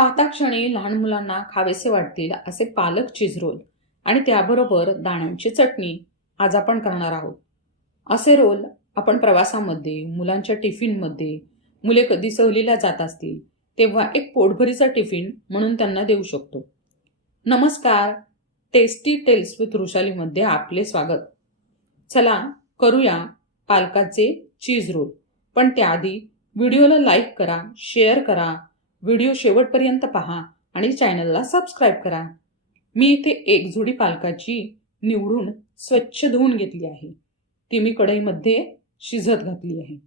पाहता क्षणी लहान मुलांना खावेसे वाटतील असे पालक चीज रोल आणि त्याबरोबर दाण्यांची चटणी आज आपण करणार आहोत. असे रोल आपण प्रवासामध्ये मुलांच्या टिफिनमध्ये मुले कधी सहलीला जात असतील तेव्हा एक पोटभरीचा टिफिन म्हणून त्यांना देऊ शकतो. नमस्कार टेस्टी टेल्स विथ रुशालीमध्ये आपले स्वागत. चला करूया पालकाचे चीज रोल. पण त्याआधी व्हिडिओला लाईक करा शेअर करा व्हिडिओ शेवटपर्यंत पहा आणि चॅनलला सबस्क्राईब करा. मी इथे एक जुडी पालकाची निवडून स्वच्छ धुवून घेतली आहे. ती मी कढईमध्ये शिजत घातली आहे.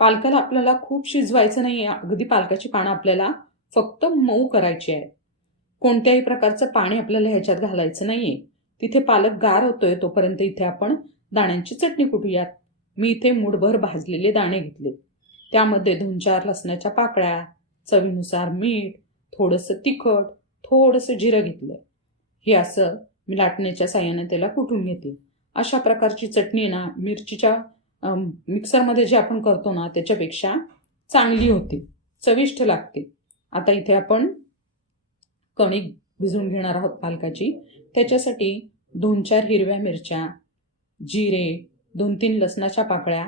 पालकाला आपल्याला खूप शिजवायचं नाही आहे अगदी पालकाची पानं आपल्याला फक्त मऊ करायची आहे कोणत्याही प्रकारचं पाणी आपल्याला ह्याच्यात घालायचं नाही आहे तिथे पालक गार होतोय तोपर्यंत इथे आपण दाण्यांची चटणी कुटूयात मी इथे मुठभर भाजलेले दाणे घेतले. त्यामध्ये दोन चार लसणाच्या पाकळ्या चवीनुसार मीठ थोडंसं तिखट थोडंसं जिरं घेतलं. हे असं मी लाटण्याच्या साह्याने त्याला कुटून घेते. अशा प्रकारची चटणी ना मिरचीच्या मिक्सरमध्ये जे आपण करतो ना त्याच्यापेक्षा चांगली होते. चविष्ट लागते. आता इथे आपण कणिक भिजवून घेणार आहोत पालकाची. त्याच्यासाठी दोन चार हिरव्या मिरच्या जिरे दोन तीन लसणाच्या पाकळ्या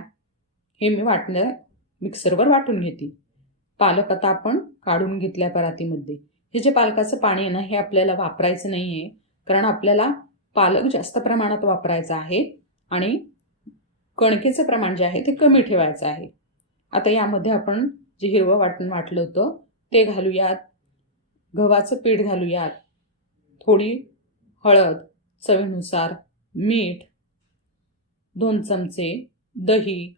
हे मी वाटण्या मिक्सरवर वाटून घेते. पालक आता आपण काढून घेतल्या परातीमध्ये. हे जे पालकाचं पाणी आहे ना हे आपल्याला वापरायचं नाही आहे कारण आपल्याला पालक जास्त प्रमाणात वापरायचा आहे आणि कणकेचं प्रमाण जे आहे ते कमी ठेवायचं आहे. आता यामध्ये आपण जे हिरवं वाटण वाटलं होतं ते घालूयात. गव्हाचं पीठ घालूयात. थोडी हळद चवीनुसार मीठ दोन चमचे दही.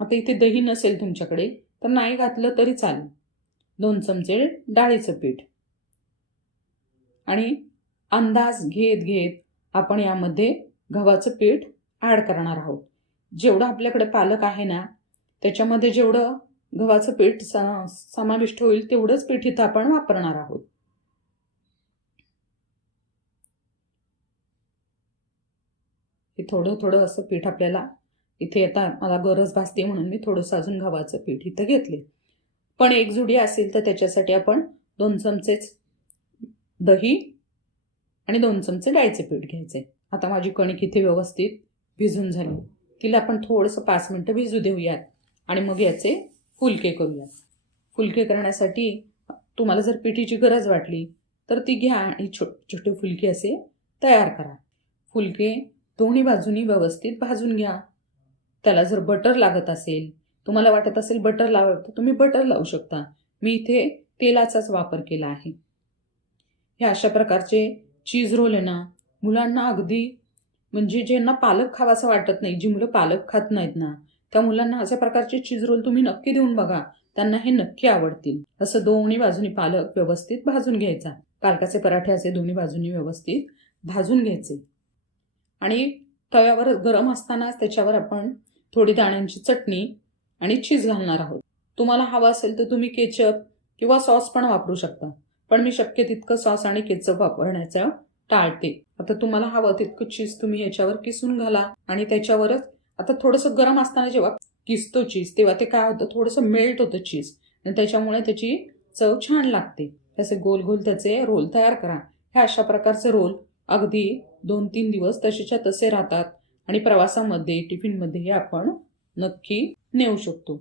आता इथे दही नसेल तुमच्याकडे तर नाही घातलं तरी चालेल. दोन चमचे डाळीचं पीठ. आणि अंदाज घेत घेत आपण यामध्ये गव्हाचं पीठ ॲड करणार आहोत. जेवढं आपल्याकडे पालक आहे ना त्याच्यामध्ये जेवढं गव्हाचं पीठ समाविष्ट होईल तेवढंच पीठ इथं आपण वापरणार आहोत. हे थोडं थोडं असं पीठ आपल्याला इथे आता मला गरज भासते म्हणून मी थोडंसं अजून गव्हाचं पीठ इथं घेतले. पण एक जुडी असेल तर त्याच्यासाठी आपण दोन चमचेच दही आणि दोन चमचे डाळीचे पीठ घ्यायचे. आता माझी कणिक इथे व्यवस्थित भिजून झाली. तिला आपण थोडंसं पाच मिनटं भिजू देऊयात आणि मग याचे फुलके करूयात. फुलके करण्यासाठी तुम्हाला जर पिठीची गरज वाटली तर ती घ्या आणि छो छोटे फुलके असे तयार करा. फुलके दोन्ही बाजूनी व्यवस्थित भाजून घ्या. त्याला जर बटर लागत असेल तुम्हाला वाटत असेल बटर लावा तर तुम्ही बटर लावू शकता. मी इथे तेलाचाच वापर केला आहे. हे अशा प्रकारचे चीज रोल आहे ना मुलांना अगदी म्हणजे ज्यांना पालक खावासा वाटत नाही जी मुलं पालक खात नाहीत ना त्या मुलांना अशा प्रकारचे चीज रोल तुम्ही नक्की देऊन बघा. त्यांना हे नक्की आवडतील. असं दोन्ही बाजूनी पालक व्यवस्थित भाजून घ्यायचा. पालकाचे पराठे असे दोन्ही बाजूनी व्यवस्थित भाजून घ्यायचे. आणि तव्यावर गरम असतानाच त्याच्यावर आपण थोडी दाण्यांची चटणी आणि चीज घालणार आहोत. तुम्हाला हवं असेल तर तुम्ही केचप किंवा सॉस पण वापरू शकता. पण मी शक्य तितकं सॉस आणि केचप वापरण्याचं टाळते. आता तुम्हाला हवं तितकं चीज तुम्ही याच्यावर किसून घाला आणि त्याच्यावरच आता थोडंसं गरम असताना जेव्हा किसतो चीज तेव्हा ते काय होतं? थोडंसं मेल्ट होतं चीज. आणि त्याच्यामुळे त्याची चव छान लागते. तसे गोल गोल त्याचे रोल तयार करा. हे अशा प्रकारचे रोल अगदी दोन तीन दिवस तसेच्या तसे राहतात. आणि प्रवासामध्ये टिफिनमध्ये हे आपण नक्की नेऊ शकतो.